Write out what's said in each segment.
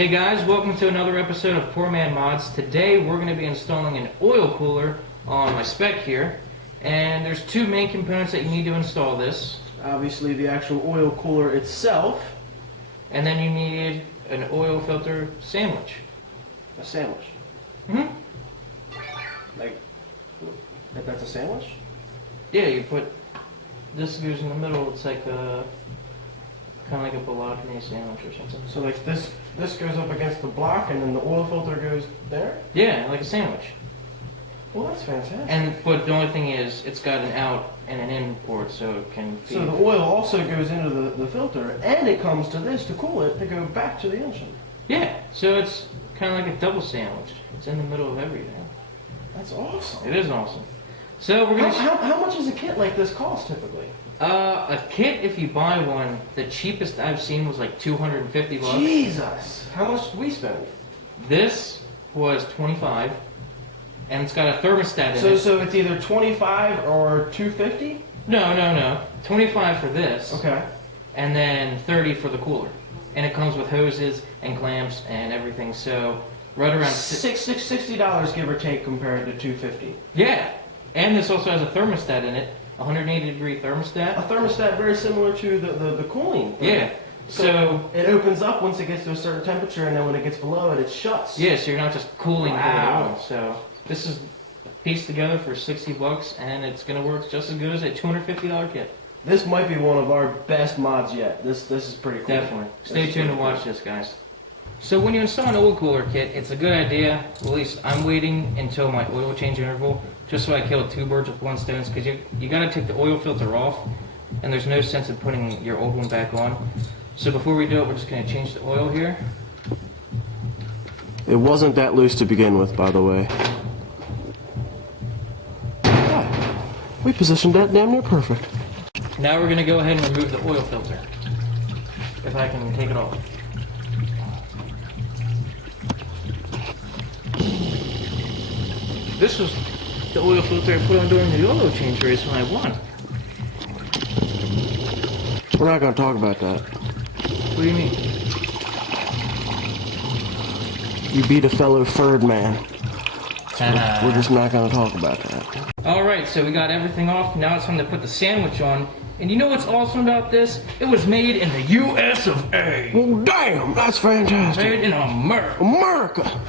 Hey guys, welcome to another episode of Poor Man Mods. Today we're going to be installing an oil cooler on my Spec here. And there's two main components that you need to install this. Obviously the actual oil cooler itself. And then you need an oil filter sandwich. A sandwich? Mm-hmm. Like, that's a sandwich? Yeah, you put, this goes in the middle, it's like a, kind of like a bologna sandwich or something. So like this goes up against the block and then the oil filter goes there? Yeah, like a sandwich. Well, that's fantastic. But the only thing is, it's got an out and an in port, so it can feed. So the oil also goes into the filter, and it comes to this to cool it to go back to the engine. Yeah, so it's kind of like a double sandwich. It's in the middle of everything. That's awesome. It is awesome. So we're gonna. How much does a kit like this cost typically? A kit, if you buy one, the cheapest I've seen was like $250. Jesus! How much did we spend? This was $25, and it's got a thermostat in it. So it's either $25 or $250? No. $25 for this. Okay. And then $30 for the cooler. And it comes with hoses and clamps and everything. So right around $60 give or take compared to $250. Yeah, and this also has a thermostat in it. 180-degree thermostat. A thermostat very similar to the cooling. Yeah. So it opens up once it gets to a certain temperature, and then when it gets below it, it shuts. Yeah, so you're not just cooling the Wow. oil. So this is pieced together for $60, and it's gonna work just as good as a $250 kit. This might be one of our best mods yet. This is pretty cool. Definitely. Stay tuned to watch this, guys. So when you install an oil cooler kit, it's a good idea. Well, at least I'm waiting until my oil change interval, just so I kill two birds with one stone. Because you got to take the oil filter off, and there's no sense in putting your old one back on. So before we do it, we're just going to change the oil here. It wasn't that loose to begin with, by the way. Yeah, we positioned that damn near perfect. Now we're going to go ahead and remove the oil filter, if I can take it off. This was the oil filter I put on during the oil change race when I won. We're not going to talk about that. What do you mean? You beat a fellow third man. So we're just not going to talk about that. Alright, so we got everything off. Now it's time to put the sandwich on. And you know what's awesome about this? It was made in the US of A. Well, damn, that's fantastic. Made in America. America!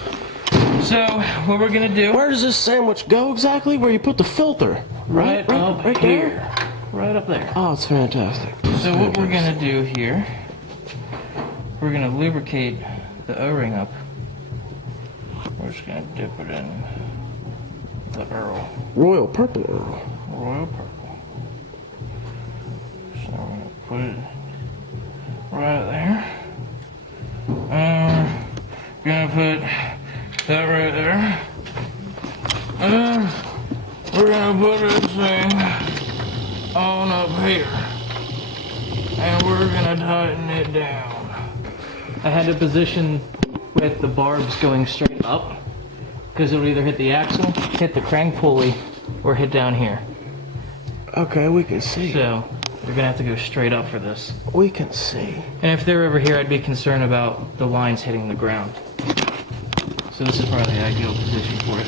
So, what we're gonna do... Where does this sandwich go exactly? Where you put the filter? Right up here. there. Right up there. Oh, it's fantastic. So what we're gonna do here, we're gonna lubricate the O-ring up. We're just gonna dip it in the Earl. Royal purple Earl. Royal purple. So we're gonna put it right there. Gonna put that right there. And we're gonna put this thing on up here. And we're gonna tighten it down. I had to position with the barbs going straight up, because it'll either hit the axle, hit the crank pulley, or hit down here. Okay, we can see. So you're gonna have to go straight up for this. We can see. And if they're over here, I'd be concerned about the lines hitting the ground. So this is probably the ideal position for it.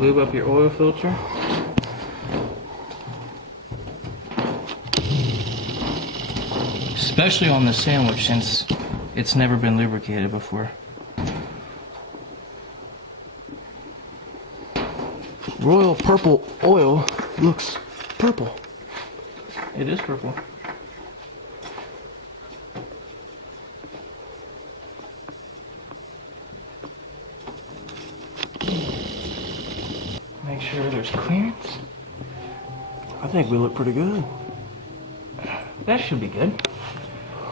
Lube up your oil filter. Especially on the sandwich, since it's never been lubricated before. Royal purple oil looks purple. It is purple. Make sure there's clearance. I think we look pretty good. That should be good.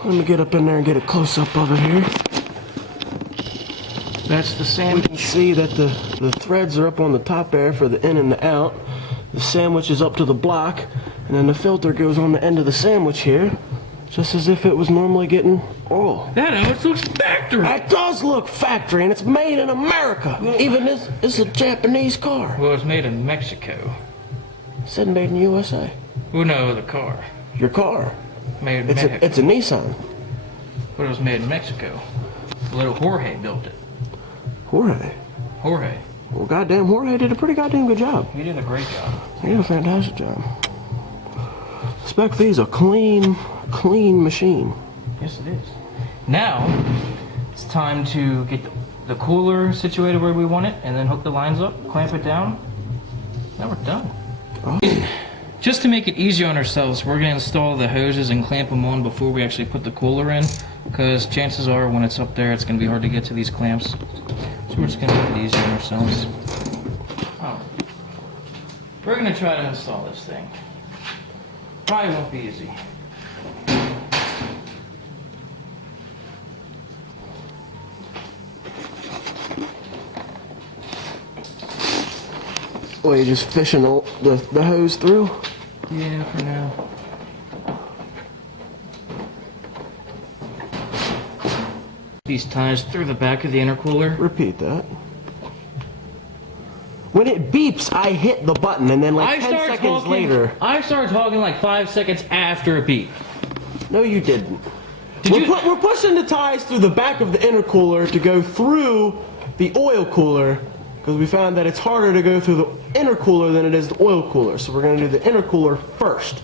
Let me get up in there and get a close-up of it here. That's the We sandwich. can see that the threads are up on the top there for the in and the out. The sandwich is up to the block, and then the filter goes on the end of the sandwich here, just as if it was normally getting oil. That almost looks factory. It does look factory, and it's made in America. Even this is a Japanese car. Well, it's made in Mexico. It said made in USA. Well, no, the car. Your car. Made in It's Mexico. it's a Nissan. But it was made in Mexico. Little Jorge built it. Jorge. Jorge. Well, goddamn, Jorge did a pretty goddamn good job. He did a great job. He did a fantastic job. Spec V is a clean machine. Yes, it is. Now, it's time to get the cooler situated where we want it, and then hook the lines up, clamp it down. Now we're done. Oh. Just to make it easier on ourselves, we're going to install the hoses and clamp them on before we actually put the cooler in, because chances are when it's up there, it's going to be hard to get to these clamps. So we're just going to make it easier on ourselves. Oh. We're going to try to install this thing. Probably won't be easy. Well, you're just fishing the hose through? Yeah, for now. These ties through the back of the intercooler. Repeat that. When it beeps, I hit the button, and then like 10 seconds later... I started talking like 5 seconds after it beeped. No, you didn't. We're pushing the ties through the back of the intercooler to go through the oil cooler, because we found that it's harder to go through the intercooler than it is the oil cooler. So we're going to do the intercooler first.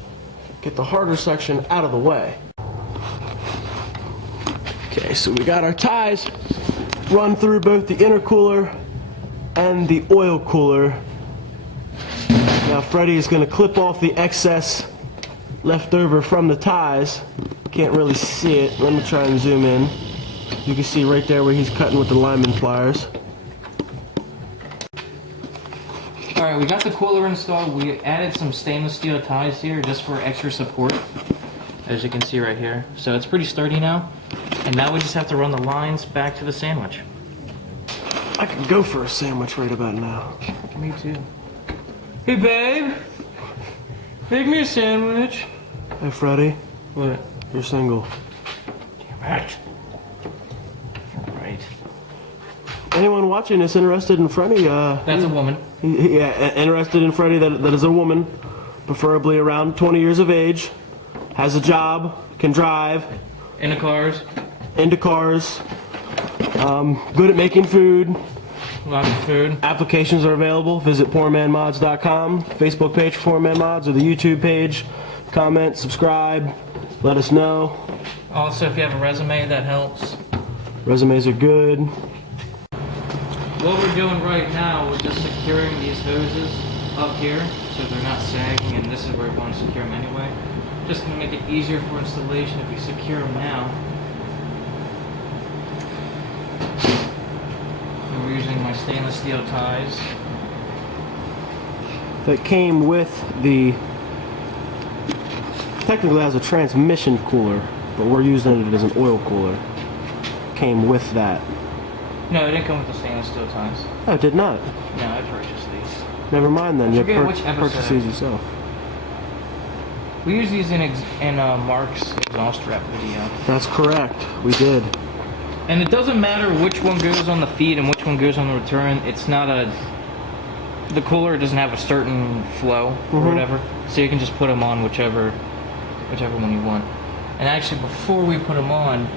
Get the harder section out of the way. Okay, so we got our ties run through both the intercooler and the oil cooler. Now Freddie is going to clip off the excess left over from the ties. Can't really see it. Let me try and zoom in. You can see right there where he's cutting with the lineman pliers. Alright, we got the cooler installed. We added some stainless steel ties here just for extra support, as you can see right here. So it's pretty sturdy now. And now we just have to run the lines back to the sandwich. I could go for a sandwich right about now. Me too. Hey babe, make me a sandwich. Hey Freddie. What? You're single. Damn it. Right. Anyone watching this interested in Freddie? That's a woman. Yeah, interested in Freddie that is a woman, preferably around 20 years of age, has a job, can drive. Into cars. Into cars. Good at making food. Lots of food. Applications are available. Visit poormanmods.com, Facebook page for Poor Man Mods, or the YouTube page. Comment, subscribe, let us know. Also, if you have a resume, that helps. Resumes are good. What we're doing right now, we're just securing these hoses up here so they're not sagging, and this is where we want to secure them anyway. Just to make it easier for installation if we secure them now. And we're using my stainless steel ties. That came with the, technically has a transmission cooler, but we're using it as an oil cooler. Came with that. No, it didn't come with the stainless steel ties. Oh, it did not. No, I purchased these. Never mind then. You forget which purchase episode. these yourself. We use these in Mark's exhaust wrap video. That's correct. We did. And it doesn't matter which one goes on the feed and which one goes on the return. It's not a... The cooler doesn't have a certain flow or whatever. So you can just put them on whichever one you want. And actually, before we put them on,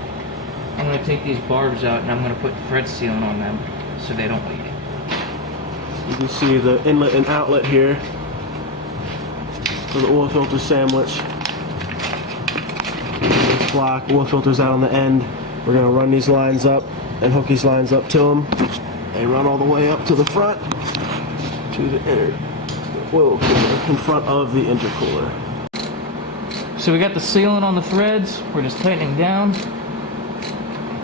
I'm going to take these barbs out and I'm going to put thread sealant on them so they don't leak. You can see the inlet and outlet here for the oil filter sandwich. This block, oil filter's out on the end. We're going to run these lines up and hook these lines up to them. They run all the way up to the front, to the oil cooler in front of the intercooler. So we got the sealant on the threads. We're just tightening down.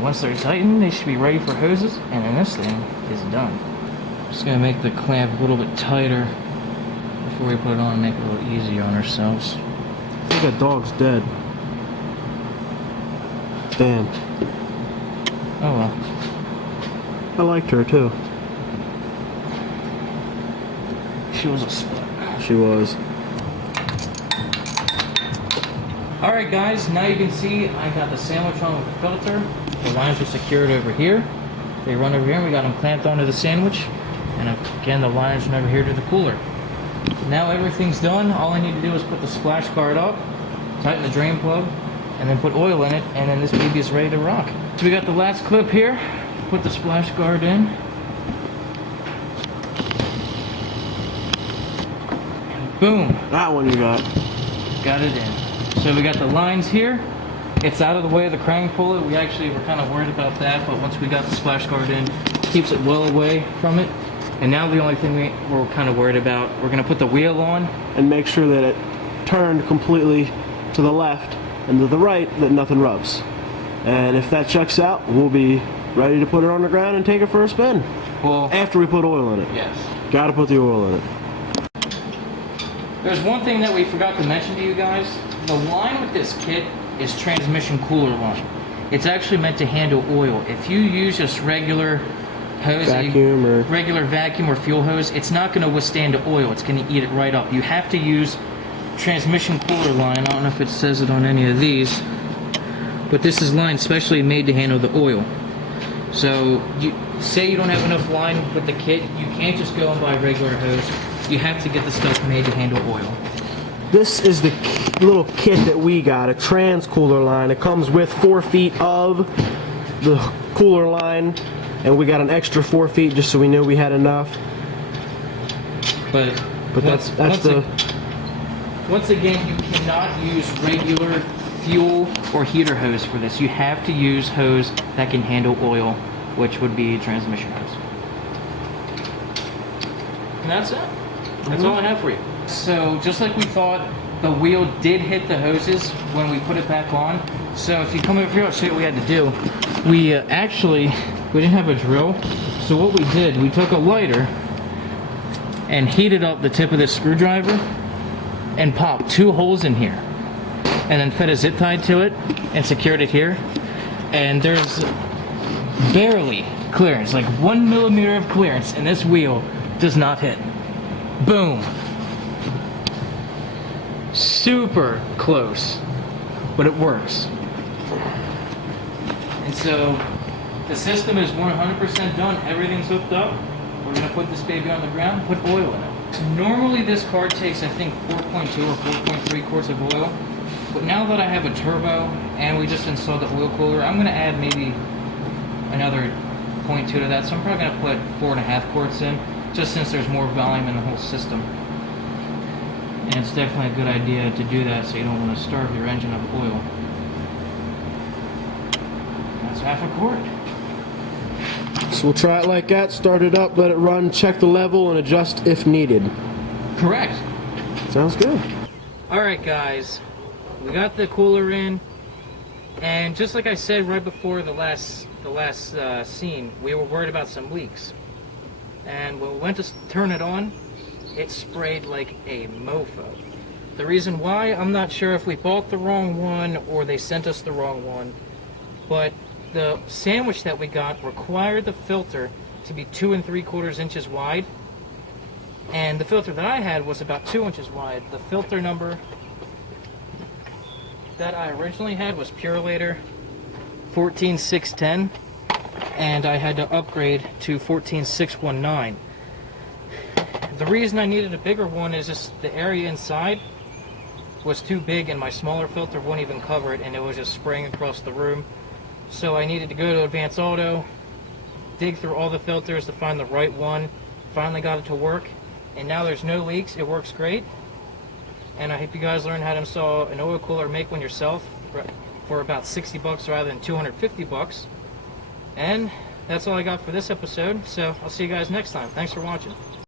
Once they're tightened, they should be ready for hoses, and then this thing is done. Just gonna make the clamp a little bit tighter before we put it on and make it a little easier on ourselves. I think that dog's dead. Damn. Oh well. I liked her too. She was a split. She was. Alright guys, now you can see I got the sandwich on with the filter. The lines are secured over here. They run over here and we got them clamped onto the sandwich. And again, the lines run over here to the cooler. Now everything's done. All I need to do is put the splash guard up, tighten the drain plug, and then put oil in it, and then this baby is ready to rock. So we got the last clip here. Put the splash guard in. And boom. That one you got. Got it in. So we got the lines here. It's out of the way of the crank pulley. We actually were kind of worried about that, but once we got the splash guard in, it keeps it well away from it. And now the only thing we're kind of worried about, we're going to put the wheel on. And make sure that it turned completely to the left and to the right, that nothing rubs. And if that checks out, we'll be ready to put it on the ground and take it for a spin. Well, after we put oil in it. Yes. Gotta put the oil in it. There's one thing that we forgot to mention to you guys. The line with this kit is transmission cooler line. It's actually meant to handle oil. If you use just regular hose, regular vacuum or fuel hose, it's not going to withstand the oil. It's going to eat it right up. You have to use transmission cooler line. I don't know if it says it on any of these, but this is line specially made to handle the oil. So you say you don't have enough line with the kit, you can't just go and buy regular hose. You have to get the stuff made to handle oil. This is the little kit that we got, a trans cooler line. It comes with 4 feet of the cooler line, and we got an extra 4 feet just so we knew we had enough. But that's once again, you cannot use regular fuel or heater hose for this. You have to use hose that can handle oil, which would be transmission hose. And that's it. That's all I have for you. So just like we thought, the wheel did hit the hoses when we put it back on. So if you come over here, I'll show you what we had to do. We we didn't have a drill. So what we did, we took a lighter and heated up the tip of this screwdriver and popped 2 holes in here. And then fed a zip tie to it and secured it here. And there's barely clearance, like 1 millimeter of clearance, and this wheel does not hit. Boom. Super close, but it works. And so the system is 100% done. Everything's hooked up. We're gonna put this baby on the ground, put oil in it. Normally this car takes, I think, 4.2 or 4.3 quarts of oil. But now that I have a turbo and we just installed the oil cooler, I'm gonna add maybe another 0.2 to that. So I'm probably gonna put 4.5 quarts in, just since there's more volume in the whole system. And it's definitely a good idea to do that so you don't want to starve your engine of oil. That's half a quart. So we'll try it like that, start it up, let it run, check the level, and adjust if needed. Correct. Sounds good. Alright guys, we got the cooler in, and just like I said right before the last scene, we were worried about some leaks. And when we went to turn it on, it sprayed like a mofo. The reason why, I'm not sure if we bought the wrong one or they sent us the wrong one, but the sandwich that we got required the filter to be 2 3/4 inches wide, and the filter that I had was about 2 inches wide. The filter number that I originally had was Purelator 14610, and I had to upgrade to 14619. The reason I needed a bigger one is just the area inside was too big and my smaller filter wouldn't even cover it, and it was just spraying across the room. So I needed to go to Advanced Auto, dig through all the filters to find the right one. Finally got it to work, and now there's no leaks. It works great. And I hope you guys learn how to install an oil cooler, make one yourself for about 60 bucks rather than 250 bucks. And that's all I got for this episode, so I'll see you guys next time. Thanks for watching.